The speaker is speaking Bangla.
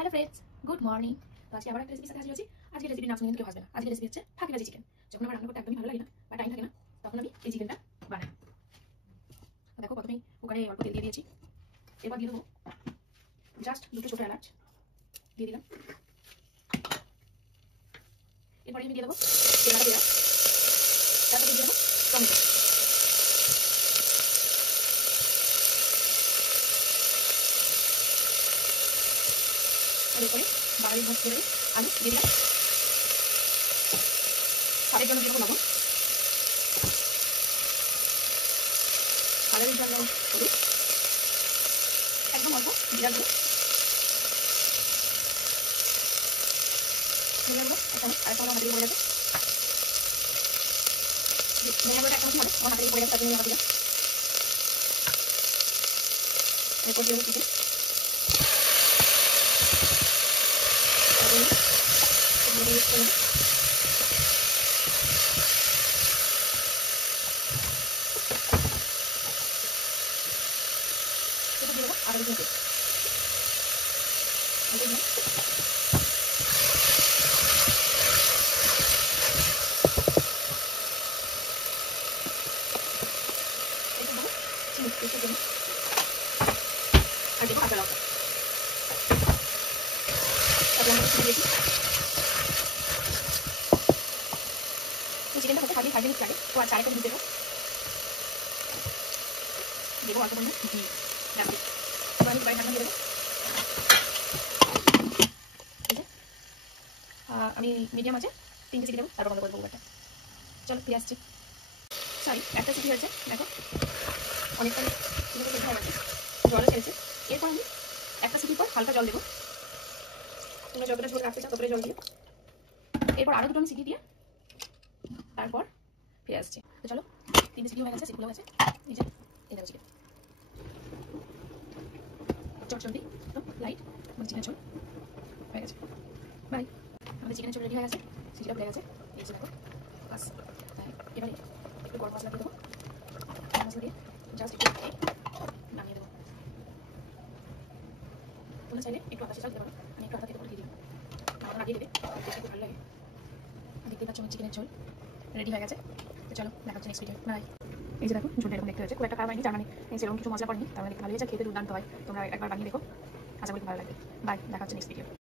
Hello friends, good morning. তো আজকে আবার একটা রেসিপির সাথে হাজির হয়েছি। আজকে রেসিপির নাম শুনে কেউ হাসবে না। আজকে রেসিপি হচ্ছে ফাঁকি ভাজি চিকেন। যখন আমার রান্না করতে একদমই ভালো লাগে না বা টাইম থাকে না, তখন আমি এই চিকেনটা বানাই। দেখো প্রথমেই কুকারে অল্প তেল দিয়ে দিয়েছি। এবার দিয়ে দেবো জাস্ট দুটো ছোটো এলাচ দিয়ে দিলাম। এরপরে আমি দিয়ে দেবো পেঁয়াজ, তারপরে দিয়ে দেবো টমেটো। আর এরপরে বাড়ির মাছ ধরে আলু দিয়ে দিলাম। স্বাদের জন্য দিয়ে দেবো লবণ, কালারের জন্য হলুদ, একদম অল্প জিরা গুঁড়ো, ধনিয়া গুঁড়ো এক চামচ, আর একটা আমার হাতে পড়ে গেছে। ধনিয়া গুঁড়োটা এক চামচ হবে, আমার হাতে পড়ে গেছে, তার জন্য দিলাম। এরপর দিয়ে দেবো চিকেন, আদা রসুন পেস্ট আর দেবো কাঁচা লঙ্কা। চিকেনটা হচ্ছে 5 মিনিট লাগে, তো আর 4 মিনিট দেবো। দেবো অল্প পরিমাণ ঘি, আমি ঢাকনা দিয়ে দেবো। আমি মিডিয়াম আছে 3টে সিটি দেবো, তারপর বন্ধ করে দেবো কুকারটা। চলো ফিরে আসছি। সরি, একটা সিটি হয়েছে, দেখো অনেকটা চিকেনটা বেশি হয়ে গেছে, জলও ছেড়েছে। এরপর আমি একটা সিটির পর হালকা জল দেবো, তোমরা যতটা ঝোল রাখতে চাও ততটা জল দিও। এরপর আরও দুটো আমি সিটি দিয়ে তারপর ফিরে আসছি। তো চলো, 3টে সিটি হয়ে গেছে, সিটিগুলো হয়েছে, এই যে এই দেখো চিকেন চটচন্ডি একদম লাইট মানে চিকেন ঝোল হয়ে গেছে। বাই, আমাদের চিকেনের ঝোল রেডি হয়ে গেছে, সিটিটা ভরে গেছে, এই যে দেখো বাস। এবারে একটু গরম মশলা দিয়ে দেবো, গরম মশলা দিয়ে জাস্ট একটু নামিয়ে দেবো। তোমরা চাইলে একটু আদা ছেঁচা দিতে পারো, আমি একটু আদা খেতে দিয়ে দিই, আমার দিয়ে দেবে, দেখতে ভালো লাগে। দেখতে পাচ্ছ আমার চিকেনের ঝোল রেডি হয়ে গেছে। তো চলো দেখা হচ্ছে নেক্সট ভিডিও। বাই। এই যে দেখো ঝোলটা এরকম দেখতে হয়েছে, খুব একটা খারাপ হয়নি, তার মানে সেরকম কিছু মশলা পড়েনি, তার মানে দেখতে ভালো হয়েছে, খেতে দুর্দান্ত হয়। তোমরা একবার বানিয়ে দেখো, আশা করি ভালো লাগবে। বাই, দেখা হচ্ছে নেক্সট ভিডিও।